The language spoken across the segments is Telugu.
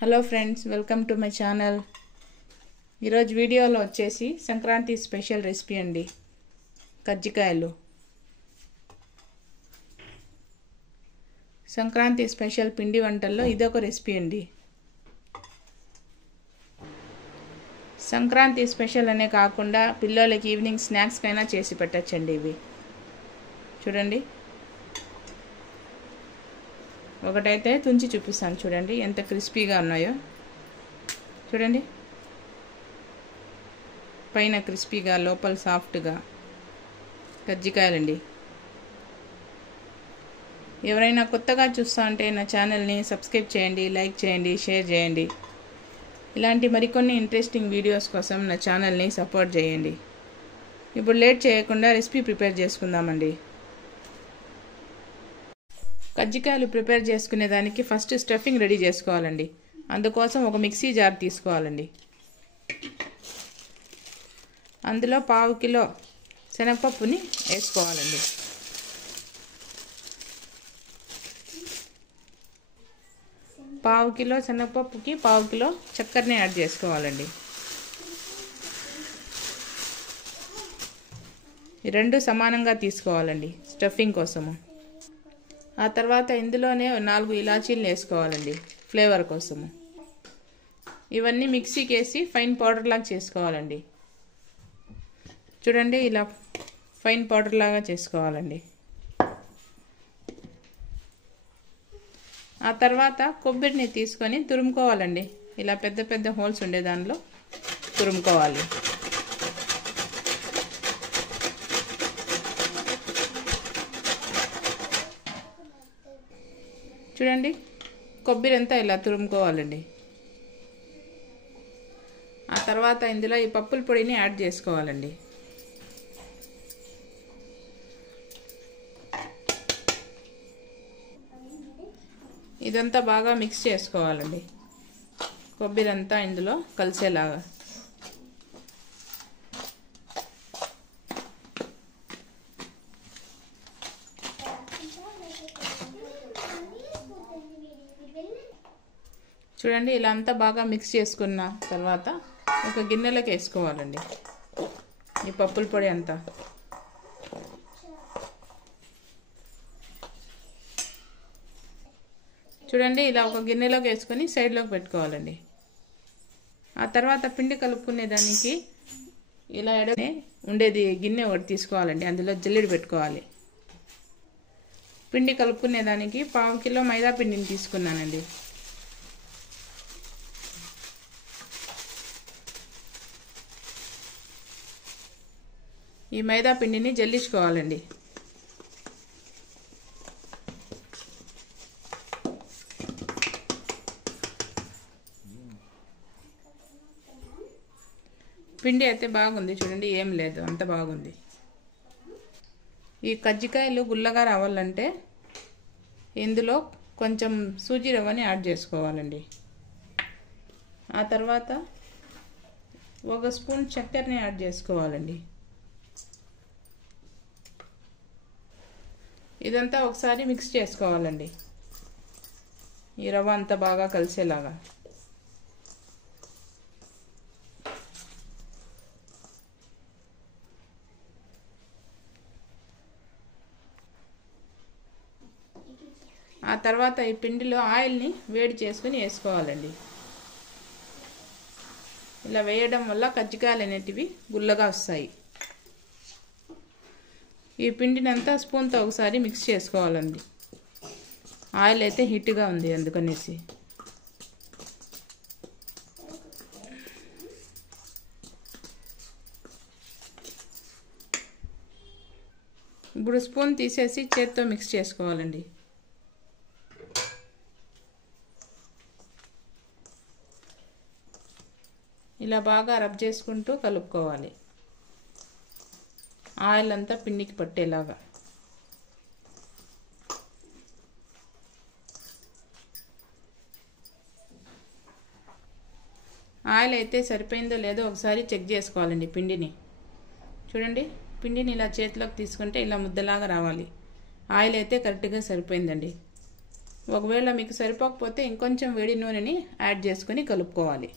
Hello friends, welcome to my channel. ఈరోజు వీడియోలో వచ్చేసి సంక్రాంతి స్పెషల్ రెసిపీ అండి. కజ్జికాయలు. సంక్రాంతి స్పెషల్ పిండి వంటల్లో ఇదొక రెసిపీ అండి. సంక్రాంతి స్పెషల్ అనే కాకుండా పిల్లలకి ఈవినింగ్ స్నాక్స్కైనా చేసి పెట్టచ్చండి. ఇవి చూడండి. ఒకటైతే తుంచి చూపిస్తాను. చూడండి ఎంత క్రిస్పీగా ఉన్నాయో. చూడండి, పైన క్రిస్పీగా లోపల సాఫ్ట్గా కజ్జికాయలండి. ఎవరైనా కొత్తగా చూస్తా ఉంటే నా ఛానల్ని సబ్స్క్రైబ్ చేయండి, లైక్ చేయండి, షేర్ చేయండి. ఇలాంటి మరికొన్ని ఇంట్రెస్టింగ్ వీడియోస్ కోసం నా ఛానల్ని సపోర్ట్ చేయండి. ఇప్పుడు లేట్ చేయకుండా రెసిపీ ప్రిపేర్ చేసుకుందామండి. కజ్జికాయలు ప్రిపేర్ చేసుకునే దానికి ఫస్ట్ స్టఫింగ్ రెడీ చేసుకోవాలండి. అందుకోసం ఒక మిక్సీ జార్ తీసుకోవాలండి. అందులో 1/2 కిలో శనగపప్పుని వేసుకోవాలండి. పావు కిలో శనగపప్పుకి 1/2 కిలో చక్కెరని యాడ్ చేసుకోవాలండి. ఈ రెండు సమానంగా తీసుకోవాలండి స్టఫింగ్ కోసము. ఆ తర్వాత ఇందులోనే 4 ఇలాచీలు వేసుకోవాలండి ఫ్లేవర్ కోసము. ఇవన్నీ మిక్సీకి వేసి ఫైన్ పౌడర్ లాగా చేసుకోవాలండి. చూడండి, ఇలా ఫైన్ పౌడర్ లాగా చేసుకోవాలండి. ఆ తర్వాత కొబ్బరిని తీసుకొని తురుముకోవాలండి. ఇలా పెద్ద పెద్ద హోల్స్ ఉండే దానిలో తురుముకోవాలి. చూడండి, కొబ్బరి అంతా ఇలా తురుముకోవాలండి. ఆ తర్వాత ఇందులో ఈ పప్పుల పొడిని యాడ్ చేసుకోవాలండి. ఇదంతా బాగా మిక్స్ చేసుకోవాలండి, కొబ్బరి అంతా ఇందులో కలిసేలాగా. చూడండి, ఇలా అంతా బాగా మిక్స్ చేసుకున్న తర్వాత ఒక గిన్నెలోకి వేసుకోవాలండి ఈ పప్పుల పొడి అంతా. చూడండి, ఇలా ఒక గిన్నెలోకి వేసుకొని సైడ్లోకి పెట్టుకోవాలండి. ఆ తర్వాత పిండి కలుపుకునే దానికి ఇలా ఎడనే ఉండేది గిన్నె ఒకటి తీసుకోవాలండి. అందులో జల్లెడ పెట్టుకోవాలి. పిండి కలుపుకునే దానికి 1/2 కిలో మైదా పిండిని తీసుకున్నానండి. ఈ మైదా పిండిని జల్లించుకోవాలండి. పిండి అయితే బాగుంది. చూడండి, ఏం లేదు, అంత బాగుంది. ఈ కజ్జికాయలు గుల్లగా రావాలంటే ఇందులో కొంచెం సూజీ రవ్వని యాడ్ చేసుకోవాలండి. ఆ తర్వాత 1 స్పూన్ చక్కెరని యాడ్ చేసుకోవాలండి. ఇదంతా ఒకసారి మిక్స్ చేసుకోవాలండి, ఈ రవ్వ అంతా బాగా కలిసేలాగా. ఆ తర్వాత ఈ పిండిలో ఆయిల్ని వేడి చేసుకుని వేసుకోవాలండి. ఇలా వేయడం వల్ల కజ్జికాయలు అనేటివి గుల్లగా వస్తాయి. ఈ పిండిని అంతా స్పూన్తో ఒకసారి మిక్స్ చేసుకోవాలండి. ఆయిల్ అయితే హీట్గా ఉంది అందుకనేసి. ఇప్పుడు స్పూన్ తీసేసి చేత్తో మిక్స్ చేసుకోవాలండి. ఇలా బాగా రబ్ చేసుకుంటూ కలుపుకోవాలి, ఆయిల్ అంతా పిండికి పట్టేలాగా. ఆయిల్ అయితే సరిపోయిందో లేదో ఒకసారి చెక్ చేసుకోవాలండి పిండిని. చూడండి, పిండిని ఇలా చేతిలోకి తీసుకుంటే ఇలా ముద్దలాగా రావాలి. ఆయిల్ అయితే కరెక్ట్గా సరిపోయిందండి. ఒకవేళ మీకు సరిపోకపోతే ఇంకొంచెం వేడి నూనెని యాడ్ చేసుకొని కలుపుకోవాలి.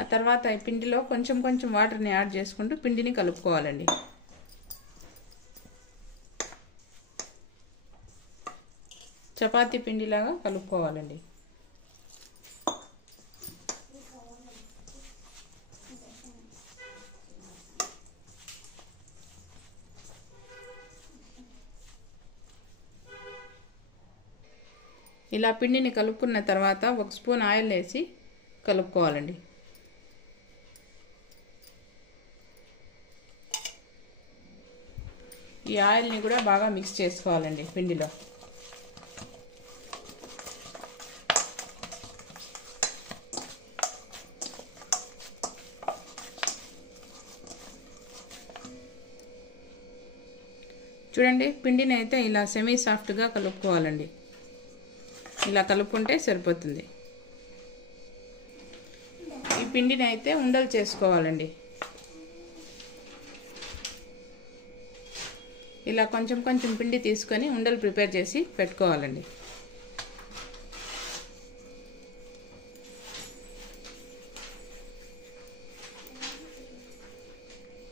ఆ తర్వాత ఈ పిండిలో కొంచెం కొంచెం వాటర్ని యాడ్ చేసుకుంటూ పిండిని కలుపుకోవాలండి. చపాతీ పిండిలాగా కలుపుకోవాలండి. ఇలా పిండిని కలుపుకున్న తర్వాత 1 స్పూన్ ఆయిల్ వేసి కలుపుకోవాలండి. ఈ ఆయిల్ని కూడా బాగా మిక్స్ చేసుకోవాలండి పిండిలో. చూడండి, పిండిని అయితే ఇలా సెమీ సాఫ్ట్గా కలుపుకోవాలండి. ఇలా కలుపుకుంటే సరిపోతుంది. ఈ పిండిని అయితే ఉండలు చేసుకోవాలండి. ఇలా కొంచెం కొంచెం పిండి తీసుకొని ఉండలు ప్రిపేర్ చేసి పెట్టుకోవాలండి.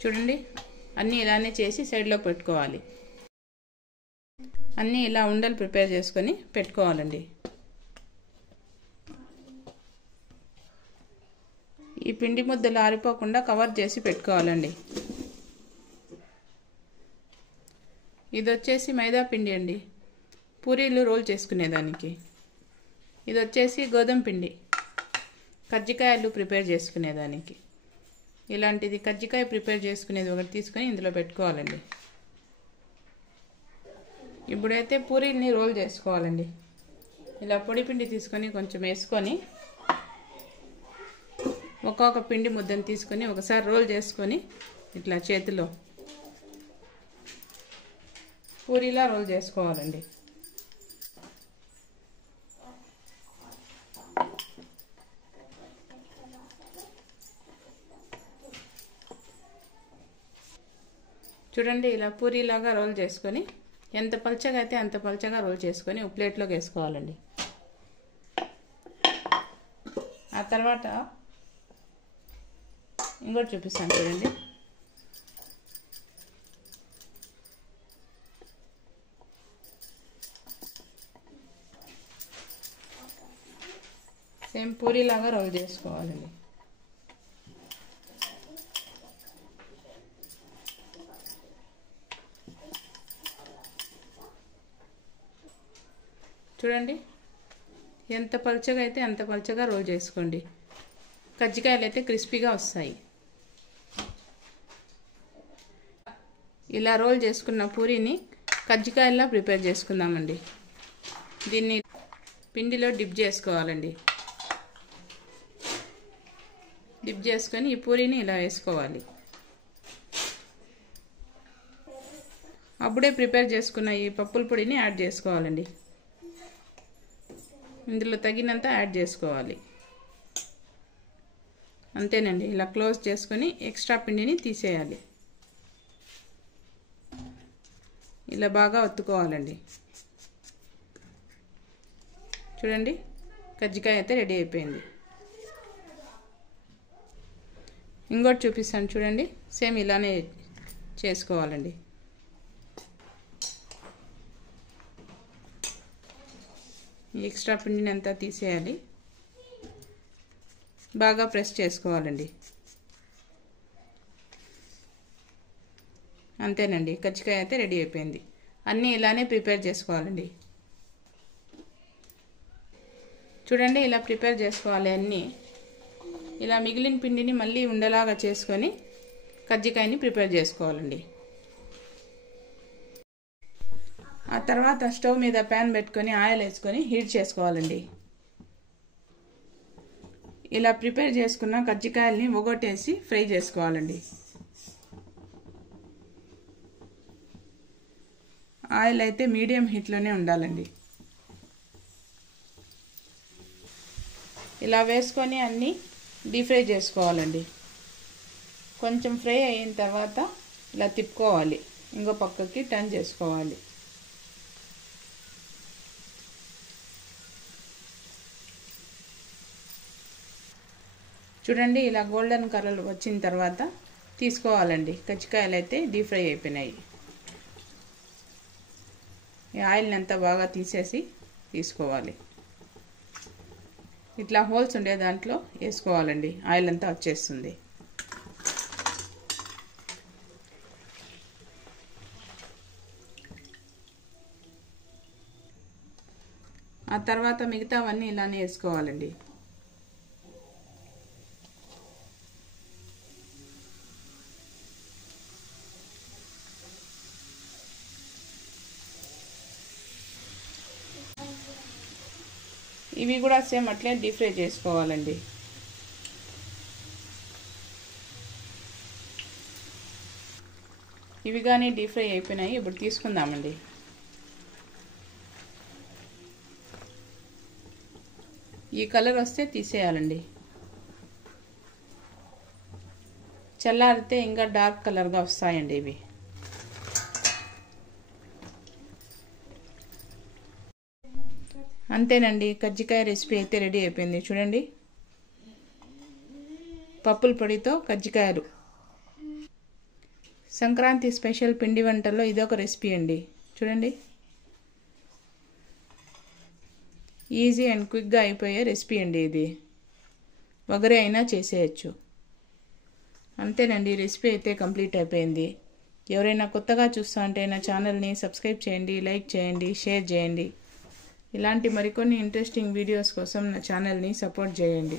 చూడండి, అన్నీ ఇలానే చేసి సైడ్లో పెట్టుకోవాలి. అన్నీ ఇలా ఉండలు ప్రిపేర్ చేసుకొని పెట్టుకోవాలండి. ఈ పిండి ముద్దలు ఆరిపోకుండా కవర్ చేసి పెట్టుకోవాలండి. ఇది వచ్చేసి మైదా పిండి అండి, పూరీలు రోల్ చేసుకునేదానికి. ఇది వచ్చేసి గోధుమ పిండి, కజ్జికాయలు ప్రిపేర్ చేసుకునేదానికి. ఇలాంటిది కజ్జికాయ ప్రిపేర్ చేసుకునేది ఒకటి తీసుకొని ఇందులో పెట్టుకోవాలండి. ఇప్పుడైతే పూరీల్ని రోల్ చేసుకోవాలండి. ఇలా పొడి పిండి తీసుకొని కొంచెం వేసుకొని ఒక్కొక్క పిండి ముద్దను తీసుకొని ఒకసారి రోల్ చేసుకొని ఇట్లా చేతిలో పూరీలా రోల్ చేసుకోవాలండి. చూడండి, ఇలా పూరీలాగా రోల్ చేసుకొని ఎంత పల్చగా అయితే అంత పల్చగా రోల్ చేసుకొని ఒక ప్లేట్లోకి వేసుకోవాలండి. ఆ తర్వాత ఇంకోటి చూపిస్తాను చూడండి. సేమ్ పూరీలాగా రోల్ చేసుకోవాలండి. చూడండి, ఎంత పల్చగా అయితే అంత పల్చగా రోల్ చేసుకోండి. కజ్జికాయలు అయితే క్రిస్పీగా వస్తాయి. ఇలా రోల్ చేసుకున్న పూరీని కజ్జికాయల్లా ప్రిపేర్ చేసుకుందామండి. దీన్ని పిండిలో డిప్ చేసుకోవాలండి. డిప్ చేసుకొని ఈ పూరీని ఇలా వేసుకోవాలి. అప్పుడే ప్రిపేర్ చేసుకున్న ఈ పప్పుల పొడిని యాడ్ చేసుకోవాలండి. ఇందులో తగినంత యాడ్ చేసుకోవాలి. అంతేనండి, ఇలా క్లోజ్ చేసుకొని ఎక్స్ట్రా పిండిని తీసేయాలి. ఇలా బాగా ఒత్తుకోవాలండి. చూడండి, కజ్జికాయ అయితే రెడీ అయిపోయింది. ఇంకోటి చూపిస్తాను చూడండి. సేమ్ ఇలానే చేసుకోవాలండి. ఎక్స్ట్రా పిండిని అంతా తీసేయాలి. బాగా ప్రెస్ చేసుకోవాలండి. అంతేనండి, కజ్జికాయ అయితే రెడీ అయిపోయింది. అన్నీ ఇలానే ప్రిపేర్ చేసుకోవాలండి. చూడండి, ఇలా ప్రిపేర్ చేసుకోవాలి అన్నీ. ఇలా మిగిలిన పిండిని మళ్ళీ ఉండలాగా చేసుకొని కజ్జికాయని ప్రిపేర్ చేసుకోవాలండి. ఆ తర్వాత స్టవ్ మీద ప్యాన్ పెట్టుకొని ఆయిల్ వేసుకొని హీట్ చేసుకోవాలండి. ఇలా ప్రిపేర్ చేసుకున్న కజ్జికాయల్ని ఒగొట్టేసి ఫ్రై చేసుకోవాలండి. ఆయిల్ అయితే మీడియం హీట్లోనే ఉండాలండి. ఇలా వేసుకొని అన్నీ డీప్ ఫ్రై చేసుకోవాలండి. కొంచెం ఫ్రై అయిన తర్వాత ఇలా తిప్పుకోవాలి, ఇంకో పక్కకి టర్న్ చేసుకోవాలి. చూడండి ఇలా గోల్డెన్ కలర్ వచ్చిన తర్వాత తీసుకోవాలండి. కజ్జికాయలు అయితే డీప్ ఫ్రై అయిపోయినాయి. ఈ ఆయిల్ని అంతా బాగా తీసేసి తీసుకోవాలి. ఇట్లా హోల్స్ ఉండే దాంట్లో వేసుకోవాలండి. ఆయిల్ అంతా వచ్చేస్తుంది. ఆ తర్వాత మిగతావన్నీ ఇలానే వేసుకోవాలండి. ఇవి కూడా సేమ్ అట్లే డీప్ ఫ్రై చేసుకోవాలండి. ఇవి కానీ డీప్ ఫ్రై అయిపోయినాయి. ఇప్పుడు తీసుకుందామండి. ఈ కలర్ వస్తే తీసేయాలండి. చల్లారితే ఇంకా డార్క్ కలర్గా వస్తాయండి ఇవి. అంతేనండి, కజ్జికాయ రెసిపీ అయితే రెడీ అయిపోయింది. చూడండి, పప్పుల పొడితో కజ్జికాయలు. సంక్రాంతి స్పెషల్ పిండి వంటల్లో ఇదొక రెసిపీ అండి. చూడండి, ఈజీ అండ్ క్విక్గా అయిపోయే రెసిపీ అండి ఇది. వగరే అయినా చేసేయచ్చు. అంతేనండి, రెసిపీ అయితే కంప్లీట్ అయిపోయింది. ఎవరైనా కొత్తగా చూస్తా అంటే నా ఛానల్ని సబ్స్క్రైబ్ చేయండి, లైక్ చేయండి, షేర్ చేయండి. ఇలాంటి మరికొన్ని ఇంట్రెస్టింగ్ వీడియోస్ కోసం నా ఛానల్ని సపోర్ట్ చేయండి.